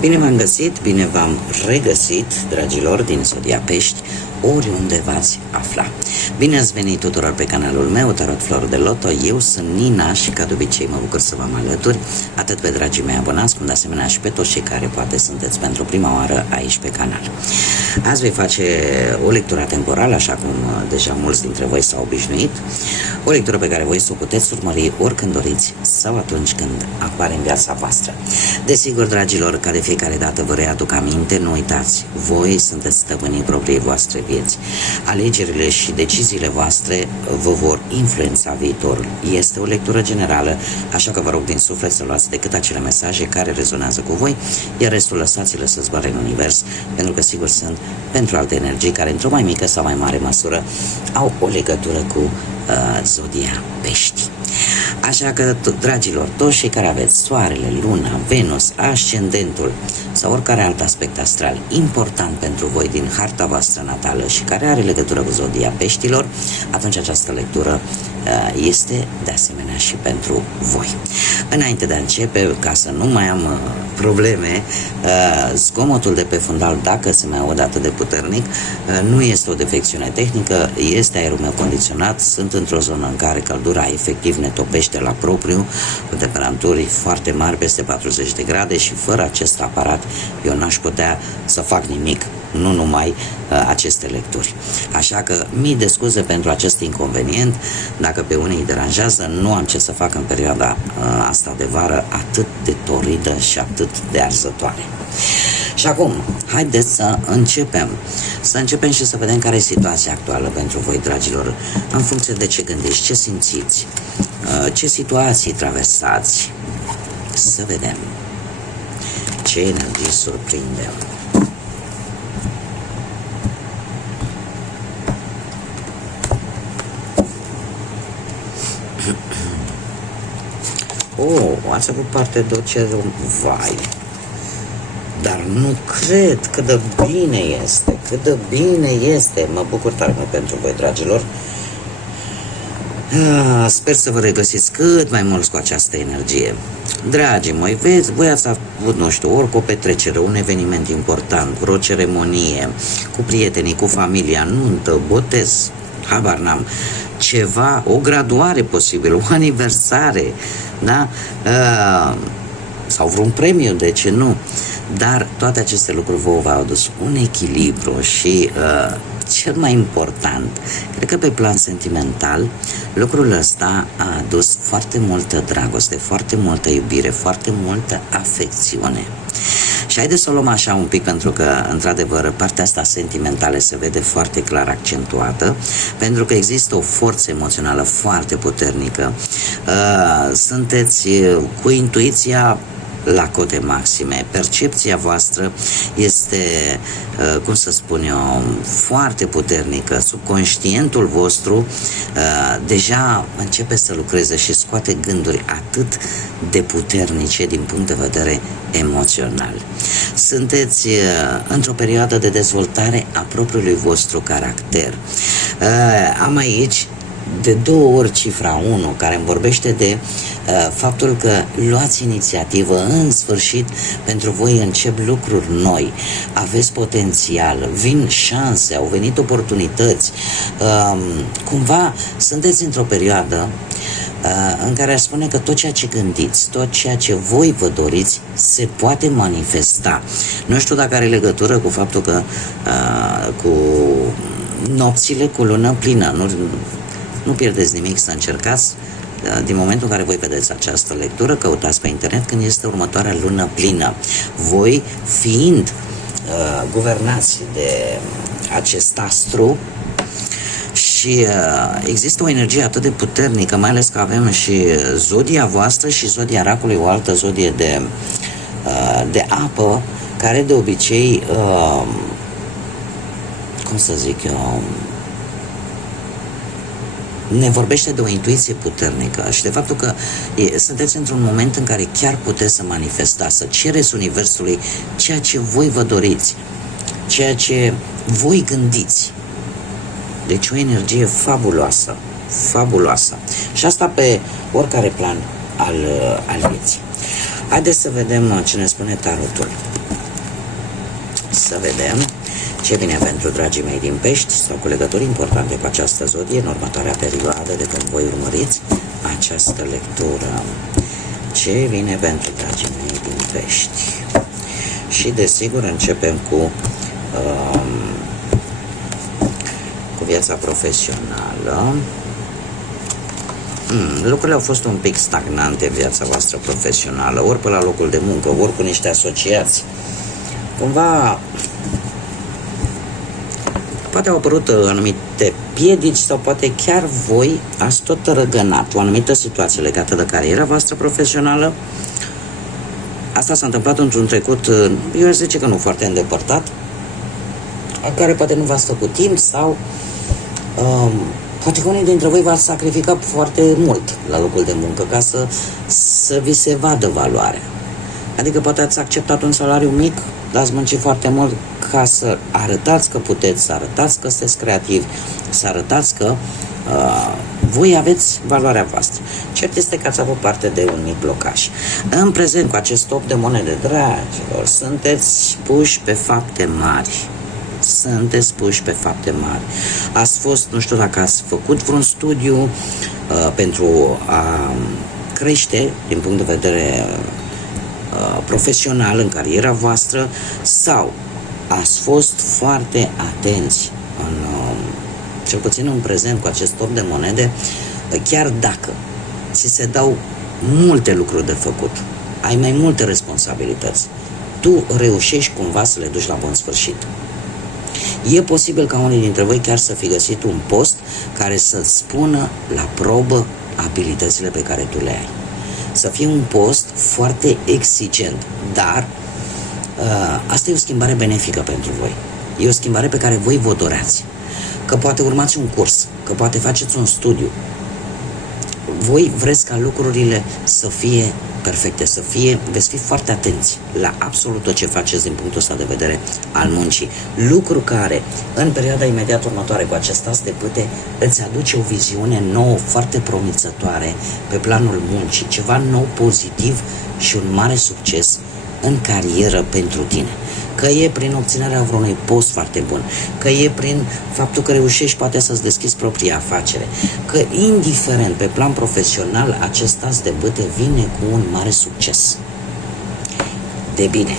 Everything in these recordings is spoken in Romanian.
Bine v-am găsit, bine v-am regăsit, dragilor din Zodia Pești, oriunde v-ați afla. Bine ați venit tuturor pe canalul meu, Tarot Flor de Loto. Eu sunt Nina și ca de obicei mă bucur să vă alături, atât pe dragii mei abonați, cum de asemenea și pe toți cei care poate sunteți pentru prima oară aici pe canal. Azi voi face o lectură temporală, așa cum deja mulți dintre voi s-au obișnuit, o lectură pe care voi să o puteți urmări oricând doriți sau atunci când apare în viața voastră. Desigur, dragilor, ca de fiecare dată vă readuc aminte, nu uitați, voi sunteți stăpânii propriei voastre vieți. Alegerile și deciziile voastre vă vor influența viitorul. Este o lectură generală, așa că vă rog din suflet să luați decât acele mesaje care rezonează cu voi, iar restul lăsați-le să zboare în univers, pentru că sigur sunt pentru alte energii care într-o mai mică sau mai mare măsură au o legătură cu Zodia Pești. Așa că, dragilor, toți cei care aveți Soarele, Luna, Venus, Ascendentul sau oricare alt aspect astral important pentru voi din harta voastră natală și care are legătură cu Zodia Peștilor, atunci această lectură este de asemenea și pentru voi. Înainte de a începe, ca să nu mai am probleme, zgomotul de pe fundal, dacă se mai aude atât de puternic, nu este o defecțiune tehnică, este aerul meu condiționat, sunt într-o zonă în care căldura efectiv ne topește la propriu, cu temperaturi foarte mari, peste 40 de grade, și fără acest aparat eu n-aș putea să fac nimic, nu numai aceste lecturi. Așa că mii de scuze pentru acest inconvenient, dacă pe unii îi deranjează, nu am ce să fac în perioada asta de vară atât de toridă și atât de arzătoare. Și acum, haideți să începem. Să începem și să vedem care e situația actuală pentru voi, dragilor, în funcție de ce gândiți, ce simțiți, ce situații traversați. Să vedem ce energii surprindem. Ați avut parte de o cerere, vai, dar nu cred cât de bine este, cât de bine este. Mă bucur tare mult pentru voi, dragilor. Sper să vă regăsiți cât mai mulți cu această energie. Dragii mei, vezi, voi ați avut, nu știu, ori o petrecere, un eveniment important, vreo ceremonie, cu prietenii, cu familia, nuntă, botez, habar n-am, ceva, o graduare posibil, o aniversare, da? Sau vreun premiu, de ce nu? Dar toate aceste lucruri v-au adus un echilibru și cel mai important, cred că pe plan sentimental, lucrul ăsta a adus foarte multă dragoste, foarte multă iubire, foarte multă afecțiune. Și haideți să o luăm așa un pic, pentru că, într-adevăr, partea asta sentimentală se vede foarte clar accentuată, pentru că există o forță emoțională foarte puternică. Sunteți cu intuiția la cote maxime. Percepția voastră este, cum să spun eu, foarte puternică. Subconștientul vostru deja începe să lucreze și scoate gânduri atât de puternice din punct de vedere emoțional. Sunteți într-o perioadă de dezvoltare a propriului vostru caracter. Am aici de 2 ori cifra 1, care îmi vorbește de faptul că luați inițiativă, în sfârșit pentru voi încep lucruri noi, aveți potențial, vin șanse, au venit oportunități, cumva sunteți într-o perioadă în care aș spune că tot ceea ce gândiți, tot ceea ce voi vă doriți se poate manifesta. Nu știu dacă are legătură cu faptul că cu nopțile cu lună plină, nu pierdeți nimic să încercați. Din momentul în care voi vedeți această lectură, căutați pe internet când este următoarea lună plină. Voi, fiind guvernați de acest astru, și există o energie atât de puternică, mai ales că avem și zodia voastră și zodia racului, o altă zodie de apă, care de obicei, cum să zic eu, ne vorbește de o intuiție puternică și de faptul că sunteți într-un moment în care chiar puteți să manifestați, să cereți universului ceea ce voi vă doriți, ceea ce voi gândiți. Deci o energie fabuloasă, fabuloasă. Și asta pe oricare plan al vieții. Haideți să vedem ce ne spune tarotul. Să vedem ce vine pentru dragii mei din Pești sau cu legături importante cu această zodie în următoarea perioadă de când voi urmăriți această lectură. Ce vine pentru dragii mei din Pești? Și desigur începem cu viața profesională. Lucrurile au fost un pic stagnante în viața voastră profesională, ori pe la locul de muncă, ori cu niște asociați. Cumva poate au apărut anumite piedici sau poate chiar voi ați tot răgănat o anumită situație legată de cariera voastră profesională. Asta s-a întâmplat într-un trecut, eu aș zice că nu foarte îndepărtat, care poate nu v-ați făcut timp sau poate că unii dintre voi v-ați sacrificat foarte mult la locul de muncă ca să vi se vadă valoarea. Adică poate ați acceptat un salariu mic, dar ați muncit foarte mult ca să arătați că puteți, să arătați că sunteți creativi, să arătați că voi aveți valoarea voastră. Cert este că ați avut parte de un mic blocaj. În prezent, cu acest top de monede, dragilor, sunteți puși pe fapte mari. Sunteți puși pe fapte mari. Ați fost, nu știu dacă ați făcut vreun studiu pentru a crește din punct de vedere profesional în cariera voastră sau ați fost foarte atenți cel puțin în prezent cu acest top de monede, chiar dacă ți se dau multe lucruri de făcut, ai mai multe responsabilități, tu reușești cumva să le duci la bun sfârșit. E posibil ca unii dintre voi chiar să fi găsit un post care să-ți spună la probă abilitățile pe care tu le ai. Să fie un post foarte exigent, dar asta e o schimbare benefică pentru voi. E o schimbare pe care voi vă doreați. Că poate urmați un curs, că poate faceți un studiu. Voi vreți ca lucrurile să fie perfecte, veți fi foarte atenți la absolut tot ce faceți din punctul ăsta de vedere al muncii. Lucru care, în perioada imediat următoare cu acest as de pâte, îți aduce o viziune nouă, foarte promițătoare pe planul muncii, ceva nou pozitiv și un mare succes în carieră pentru tine. Că e prin obținerea vreunui post foarte bun, că e prin faptul că reușești poate să-ți deschizi propria afacere, că indiferent pe plan profesional acest as de bâte vine cu un mare succes. De bine.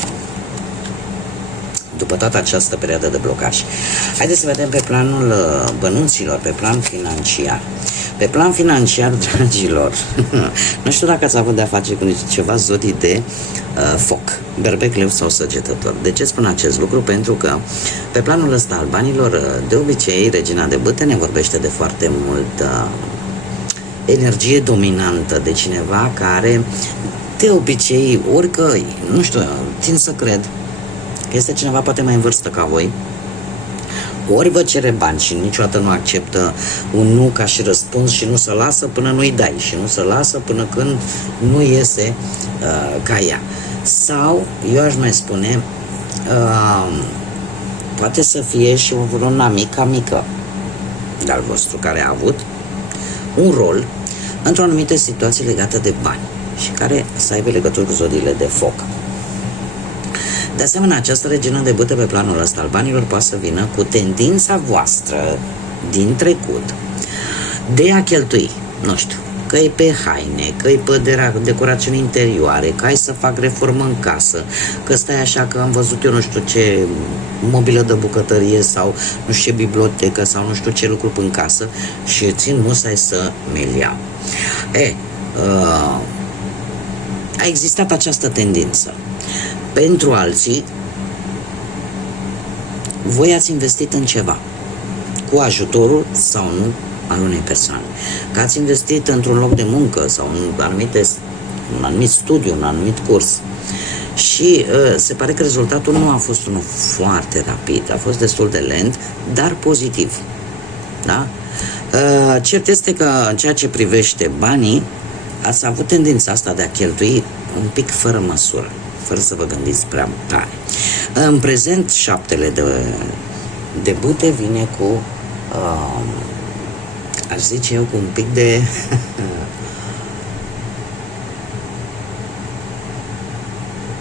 După toată această perioadă de blocaj. Haideți să vedem pe planul bănuților, pe plan financiar. Pe plan financiar, dragilor, nu știu dacă ați avut de-a face cu ceva zodii de foc, berbec, leu sau săgetător. De ce spun acest lucru? Pentru că pe planul ăsta al banilor, de obicei, regina de bâte ne vorbește de foarte multă energie dominantă, de cineva care, de obicei, orică, nu știu, țin să cred că este cineva poate mai în vârstă ca voi, ori vă cere bani și niciodată nu acceptă un nu ca și răspuns și nu se lasă până nu-i dai și nu se lasă până când nu iese ca ea. Sau, eu aș mai spune, poate să fie și vreun amică de-al vostru care a avut un rol într-o anumită situație legată de bani și care să aibă legături cu zodiile de foc. De asemenea, această regină de bâte pe planul ăsta al banilor poate să vină cu tendința voastră din trecut de a cheltui, nu știu, că e pe haine, că e pe decorațiuni interioare, că ai să fac reformă în casă, că stai așa că am văzut eu nu știu ce mobilă de bucătărie sau nu știu ce bibliotecă sau nu știu ce lucru în casă și țin musai să mi-l iau. A existat această tendință. Pentru alții, voi ați investit în ceva, cu ajutorul sau nu al unei persoane. Că ați investit într-un loc de muncă sau în un anumit studiu, un anumit curs. Și se pare că rezultatul nu a fost unul foarte rapid, a fost destul de lent, dar pozitiv. Da? Cert este că în ceea ce privește banii, ați avut tendința asta de a cheltui un pic fără măsură, fără să vă gândiți prea tare. În prezent, șaptele de bâte vine cu, aș zice eu, cu un pic de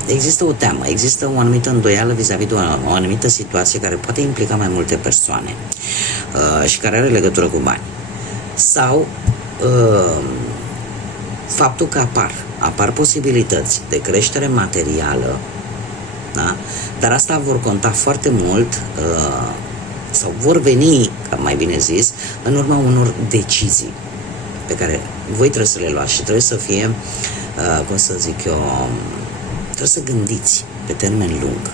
există o teamă, există o anumită îndoială vis-a-vis de o anumită situație care poate implica mai multe persoane și care are legătură cu bani. Sau faptul că apar posibilități de creștere materială, da? Dar asta vor conta foarte mult sau vor veni, mai bine zis, în urma unor decizii pe care voi trebuie să le luați și trebuie să fie, cum să zic eu, trebuie să gândiți pe termen lung.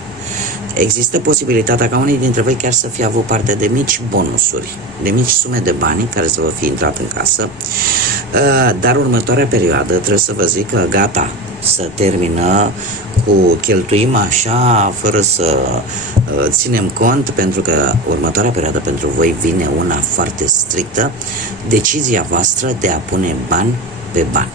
Există posibilitatea ca unii dintre voi chiar să fie avut parte de mici bonusuri, de mici sume de bani care să vă fi intrat în casă, dar următoarea perioadă trebuie să vă zic că gata, să termină cu cheltuim așa, fără să ținem cont, pentru că următoarea perioadă pentru voi vine una foarte strictă, decizia voastră de a pune bani pe bani.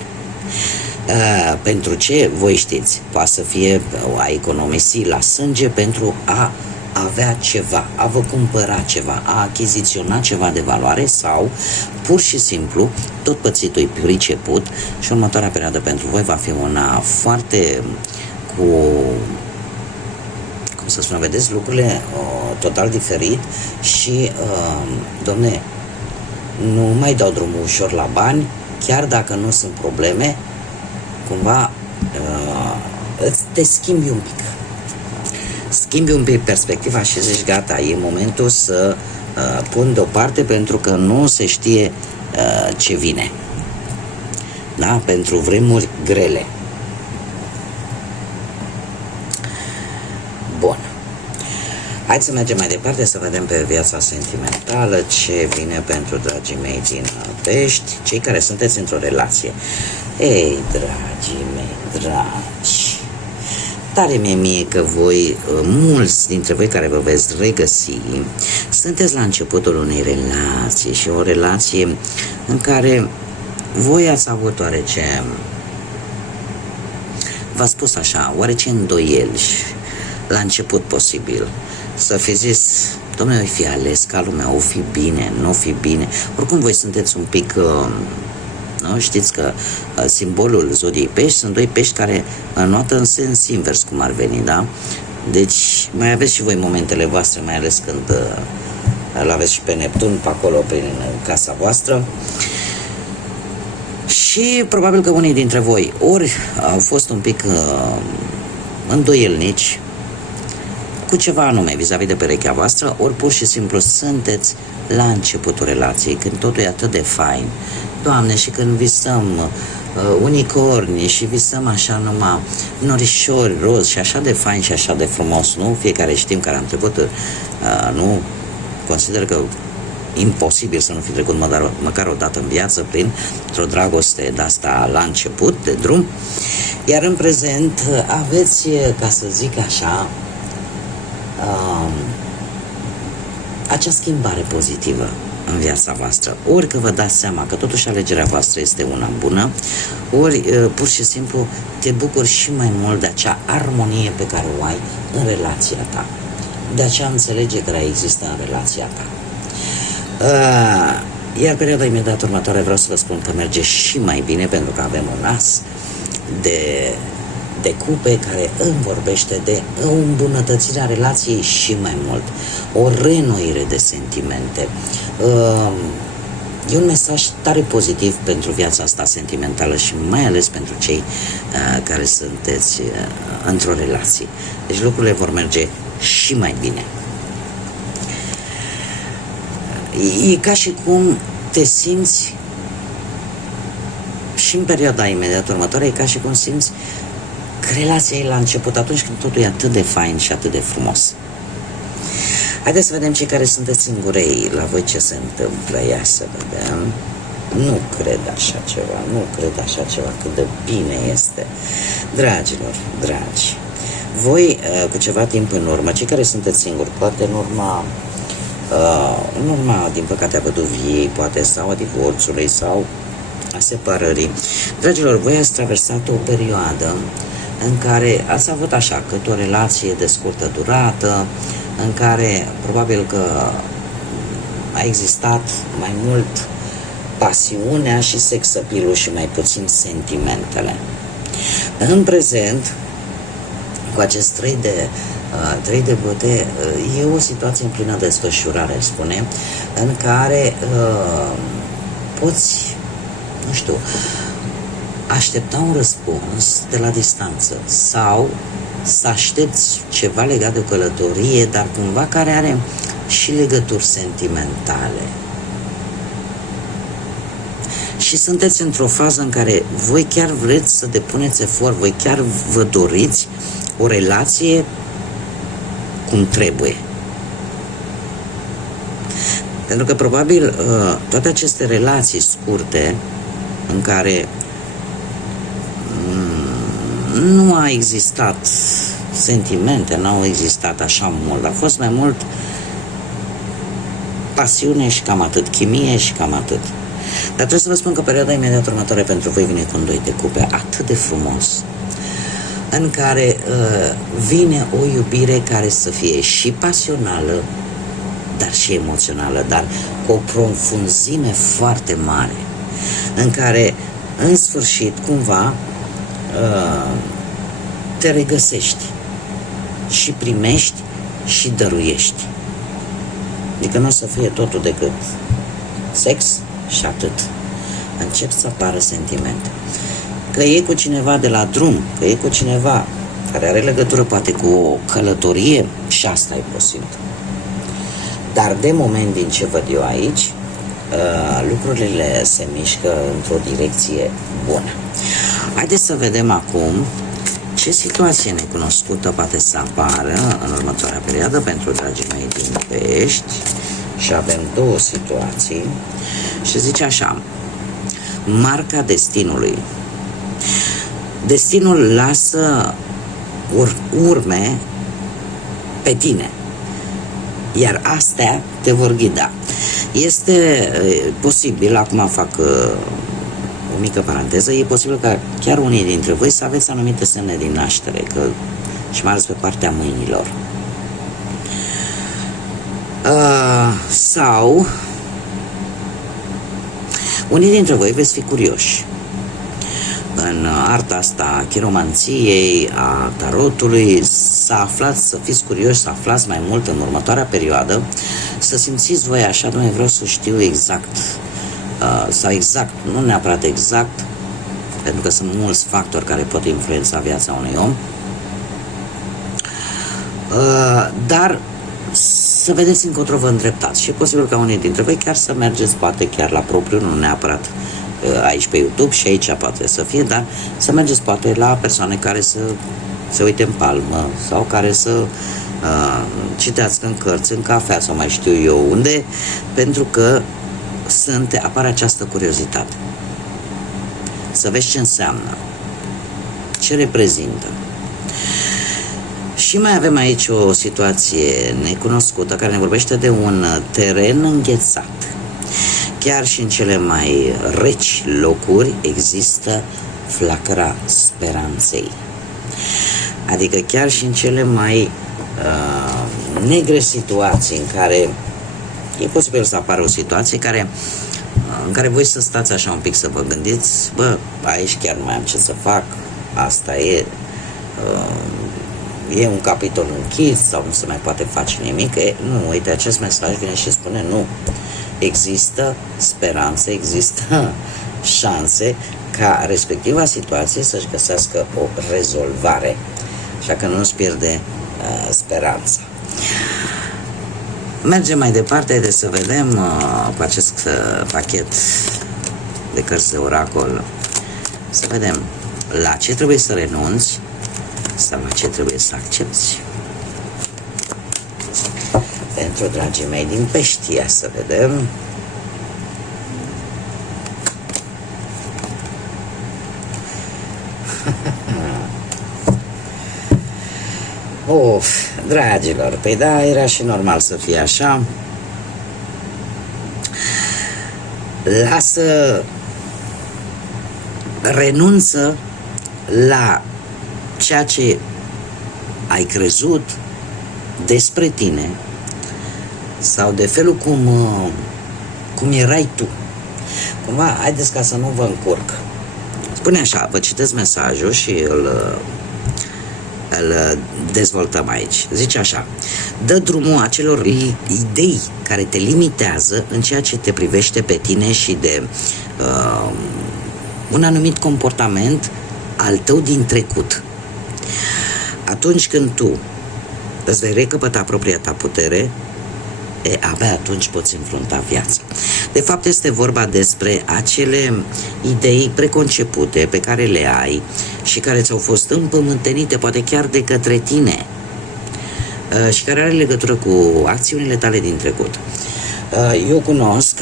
Pentru ce? Voi știți, poate să fie a economisi la sânge pentru a avea ceva, a vă cumpăra ceva, a achiziționa ceva de valoare sau pur și simplu tot pățitul e priceput și următoarea perioadă pentru voi va fi una foarte cu, cum să spun, vedeți lucrurile total diferit și domne, nu mai dau drumul ușor la bani, chiar dacă nu sunt probleme, cumva te schimbi un pic. Schimbi un pic perspectiva și zici gata, e momentul să pun deoparte pentru că nu se știe ce vine. Da? Pentru vremuri grele. Bun. Hai să mergem mai departe să vedem pe viața sentimentală ce vine pentru dragii mei din Pești, cei care sunteți într-o relație. Ei, dragii mei, dragi, tare mi-e mie că voi, mulți dintre voi care vă veți regăsi, sunteți la începutul unei relații și o relație în care voi ați avut oarece, v-ați spus așa, oarece îndoieli la început posibil, să fi zis, dom'le, o fi ales ca lumea, o fi bine, nu o fi bine, oricum voi sunteți un pic... Nu? Știți că simbolul zodiei pești sunt doi pești care înoată în sens invers, cum ar veni, da? Deci mai aveți și voi momentele voastre, mai ales când îl aveți și pe Neptun pe acolo prin casa voastră. Și probabil că unii dintre voi ori au fost un pic îndoielnici cu ceva anume vis-a-vis de perechea voastră, ori pur și simplu sunteți la începutul relației, când totul e atât de fain. Doamne, și când visăm unicorni și visăm așa numai norișori roz și așa de fain și așa de frumos, nu? Fiecare știm care am trecut, nu? Consider că imposibil să nu fi trecut măcar o dată în viață printr-o dragoste de asta la început, de drum, iar în prezent aveți, ca să zic așa, acea schimbare pozitivă în viața voastră. Ori că vă dați seama că totuși alegerea voastră este una bună, ori pur și simplu te bucuri și mai mult de acea armonie pe care o ai în relația ta, de acea înțelegere care există în relația ta. Iar perioada imediat următoare vreau să vă spun că merge și mai bine, pentru că avem un as de cupe care îmi vorbește de îmbunătățirea relației și mai mult, o reînnoire de sentimente. E un mesaj tare pozitiv pentru viața asta sentimentală și mai ales pentru cei care sunteți într-o relație. Deci lucrurile vor merge și mai bine. E ca și cum te simți și în perioada imediat următoare, e ca și cum simți că relația e la început, atunci când totul e atât de fain și atât de frumos. Haideți să vedem cei care sunteți singurei, la voi ce se întâmplă, ia să vedem. Nu cred așa ceva, nu cred așa ceva, cât de bine este. Dragilor, dragi, voi cu ceva timp în urmă, cei care sunteți singuri, poate în urma, din păcate, a văduviei, poate, sau a divorțului, sau a separării. Dragilor, voi ați traversat o perioadă în care ați avut așa, cât o relație de scurtă durată, în care probabil că a existat mai mult pasiunea și sexapilul și mai puțin sentimentele. În prezent, cu acest 3 de băte, e o situație în plină desfășurare, spune, în care poți, nu știu, aștepta un răspuns de la distanță sau să aștepți ceva legat de o călătorie, dar cumva care are și legături sentimentale. Și sunteți într-o fază în care voi chiar vreți să depuneți efort, voi chiar vă doriți o relație cum trebuie. Pentru că probabil toate aceste relații scurte în care nu a existat sentimente, n-au existat așa mult, a fost mai mult pasiune și cam atât, chimie și cam atât. Dar trebuie să vă spun că perioada imediat următoare pentru voi vine cu un 2 de cupe atât de frumos, în care vine o iubire care să fie și pasională, dar și emoțională, dar cu o profunzime foarte mare, în care, în sfârșit, cumva, te regăsești și primești și dăruiești. Adică nu o să fie totul decât sex și atât. Încep să apară sentimente. Că e cu cineva de la drum, că e cu cineva care are legătură poate cu o călătorie, și asta e posibil. Dar de moment, din ce văd eu aici, lucrurile se mișcă într-o direcție bună. Haideți să vedem acum ce situație necunoscută poate să apară în următoarea perioadă pentru dragii mei din Pești. Și avem două situații și zice așa: marca destinului. Destinul lasă urme pe tine, iar astea te vor ghida. Este posibil, acum fac o mică paranteză, e posibil ca chiar unii dintre voi să aveți anumite semne din naștere, și mai ales pe partea mâinilor. Sau unii dintre voi veți fi curioși în arta asta a chiromanției, a tarotului, să fiți curioși, să aflați mai mult în următoarea perioadă, să simțiți voi așa: Doamne, vreau să știu exact, sau exact, nu neapărat exact, pentru că sunt mulți factori care pot influența viața unui om, dar să vedeți încotro vă îndreptați. Și e posibil ca unii dintre voi chiar să mergeți poate chiar la propriu, nu neapărat aici pe YouTube, și aici poate să fie, dar să mergeți poate la persoane care să se uite în palmă sau care să citească în cărți, în cafea sau mai știu eu unde, pentru că apare această curiozitate. Să vezi ce înseamnă, ce reprezintă. Și mai avem aici o situație necunoscută care ne vorbește de un teren înghețat. Chiar și în cele mai reci locuri există flacăra speranței. Adică chiar și în cele mai negre situații în care e posibil să apară o situație în care voi să stați așa un pic să vă gândiți: bă, aici chiar nu mai am ce să fac, asta e, e un capitol închis sau nu se mai poate face nimic. Nu, uite, acest mesaj vine și spune: nu, există speranță, există șanse ca respectiva situație să-și găsească o rezolvare. Așa că nu-ți pierde speranța. Mergem mai departe, de să vedem cu acest pachet de cărți de oracol, să vedem la ce trebuie să renunți sau la ce trebuie să accepti. Pentru dragii mei din Pești, ia să vedem. Of, dragilor, păi da, era și normal să fie așa. Renunță la ceea ce ai crezut despre tine sau de felul cum erai tu. Cumva, haideți ca să nu vă încurc. Spune așa, vă citesc mesajul și îl îl dezvoltăm aici. Zice așa: dă drumul acelor idei care te limitează în ceea ce te privește pe tine și de un anumit comportament al tău din trecut. Atunci când tu îți vei recăpăta propria ta putere, abia atunci poți înfrunta viața. De fapt, este vorba despre acele idei preconcepute pe care le ai și care ți-au fost împământenite, poate chiar de către tine, și care are legătură cu acțiunile tale din trecut. Eu cunosc,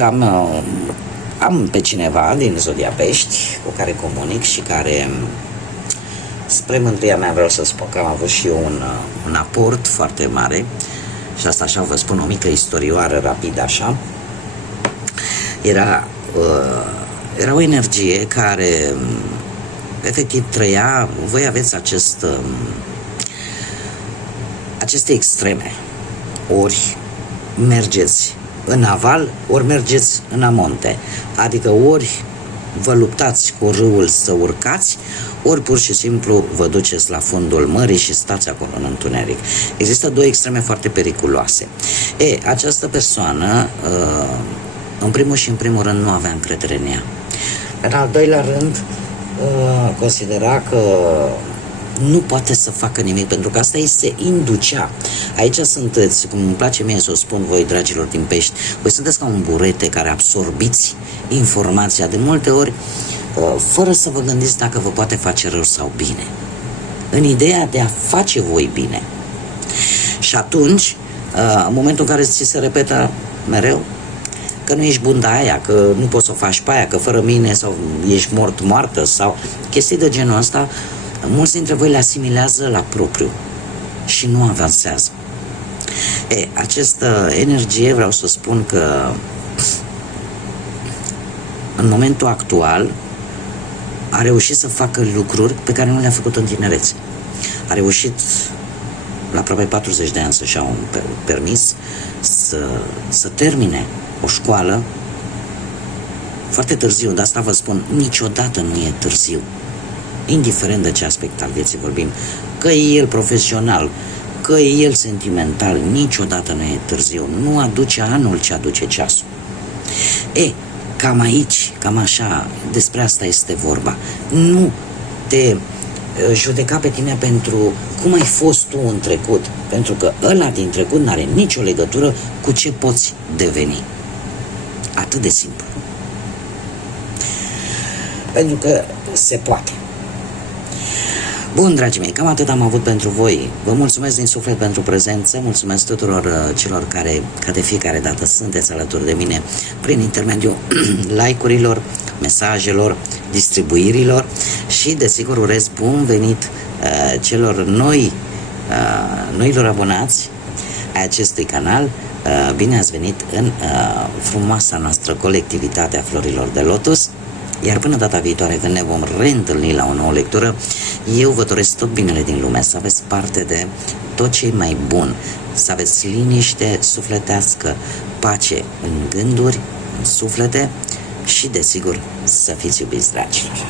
am pe cineva din Zodia Pești cu care comunic și care, spre mândria mea, vreau să spun că am avut și eu un aport foarte mare. Și asta așa vă spun, o mică istorioară rapidă așa. Era o energie care efectiv trăia. Voi aveți aceste extreme. Ori mergeți în aval, ori mergeți în amonte. Adică ori vă luptați cu râul să urcați, ori pur și simplu vă duceți la fundul mării și stați acolo în întuneric. Există două extreme foarte periculoase. Această persoană, în primul și în primul rând, nu avea încredere în ea. În al doilea rând, considera că nu poate să facă nimic, pentru că asta îi se inducea. Aici sunteți, cum îmi place mie să o spun voi, dragilor din Pești, voi sunteți ca un burete care absorbiți informația de multe ori fără să vă gândiți dacă vă poate face rău sau bine, în ideea de a face voi bine. Și atunci, în momentul în care ți se repetă mereu că nu ești bunda aia, că nu poți să o faci pe aia, că fără mine sau ești moartă sau chestii de genul ăsta, mulți dintre voi le asimilează la propriu și nu avansează. Această energie, vreau să spun că în momentul actual a reușit să facă lucruri pe care nu le-a făcut în tinerețe. A reușit la aproape 40 de ani să-și ia un permis, să termine o școală foarte târziu, de asta vă spun, niciodată nu e târziu. Indiferent de ce aspect al vieții vorbim, că e el profesional, că e el sentimental, niciodată nu e târziu. Nu aduce anul ce aduce ceasul. Cam aici, cam așa, despre asta este vorba. Nu te judeca pe tine pentru cum ai fost tu în trecut, pentru că ăla din trecut n-are nicio legătură cu ce poți deveni. Atât de simplu. Pentru că se poate. Bun, dragii mei, cam atât am avut pentru voi. Vă mulțumesc din suflet pentru prezență, mulțumesc tuturor celor care, ca de fiecare dată, sunteți alături de mine prin intermediul like-urilor, mesajelor, distribuirilor și, desigur, urez bun venit celor noilor abonați ai acestui canal. Bine ați venit în frumoasa noastră colectivitate a Florilor de Lotus. Iar până data viitoare, când ne vom reîntâlni la o nouă lectură, eu vă doresc tot binele din lume, să aveți parte de tot ce e mai bun, să aveți liniște sufletească, pace în gânduri, în suflete și, desigur, să fiți iubiți, dragilor.